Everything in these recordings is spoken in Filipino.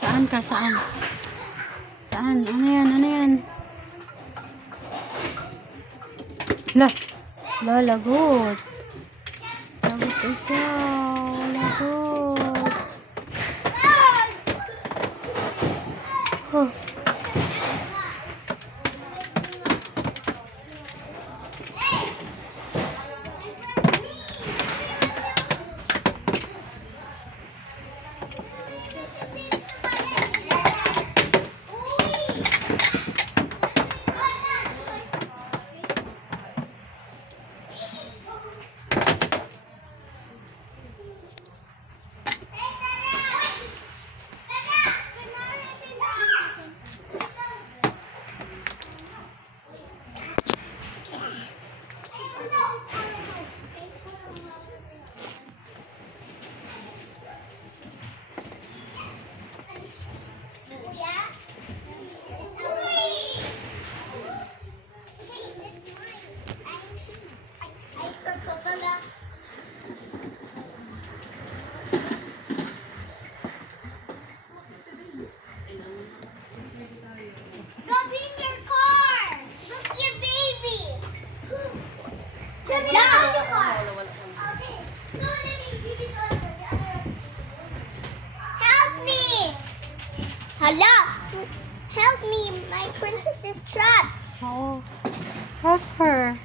Saan ka? Saan? Saan? Ano yan? Ano yan? Lah. Lah, lagot. Lagot ikaw. Lagot. Oh. Hala! Help me! My princess is trapped! Oh. Help her.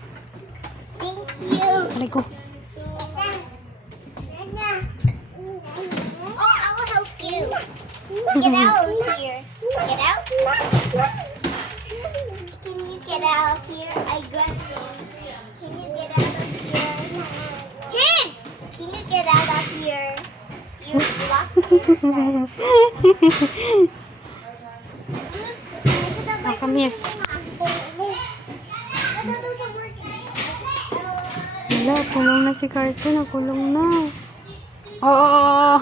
Thank you! Let go. Oh, I'll help you! Get out of here! Get out! Can you get out of here? I got you. Can you get out of here? Kid! Can you get out of here? You're locked inside. Oh, come here. Wala, kulong na si Carter. Nakulong na. Oo.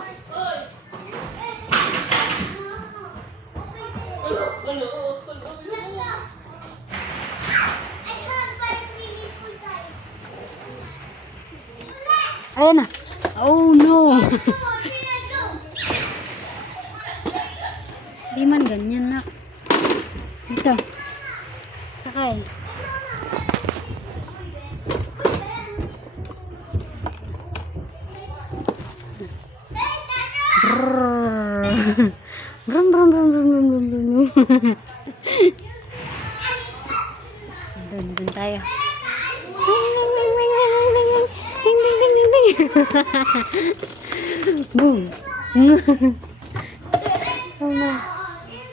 Ayan na. Oh no. Di man ganyan na. Ito. Sakay. Brum brum brum brum brum brum brum. Dun tayo. Ding ding ding ding ding. Boom. Oh no.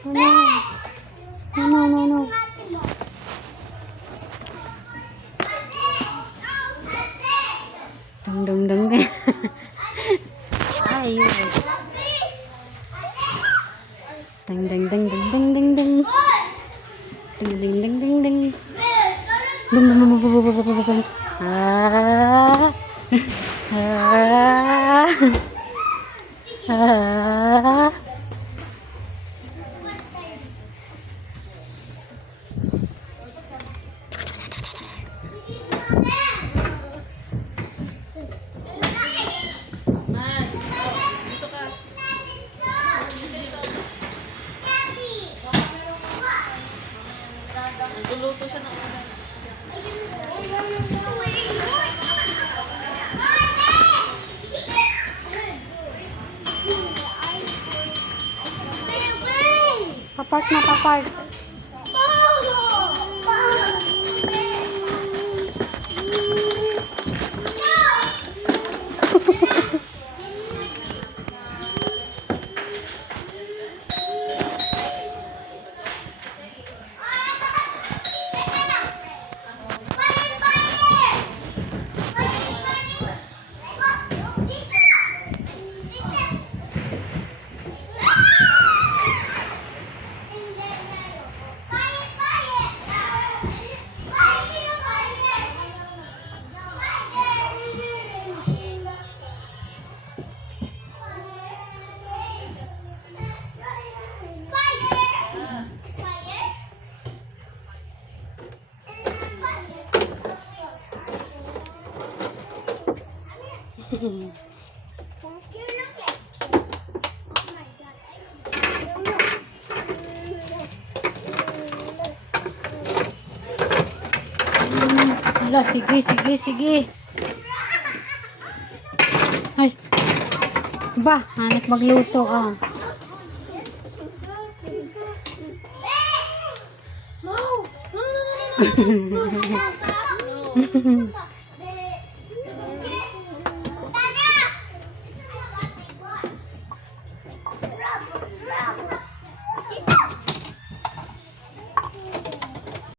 Oh no. Oh no no no. Dang dang dang dang. Ayos. Dang dang dang dang dang dang dang. Ding ding ding ding ding. Bum bum bum bum bum bum bum. Ah. Ah. Ah. Nagluluto siya ng ulam. Papark na, papark. Hala, sige, sige, sige. Ay. Ba, hanap magluto ah. No.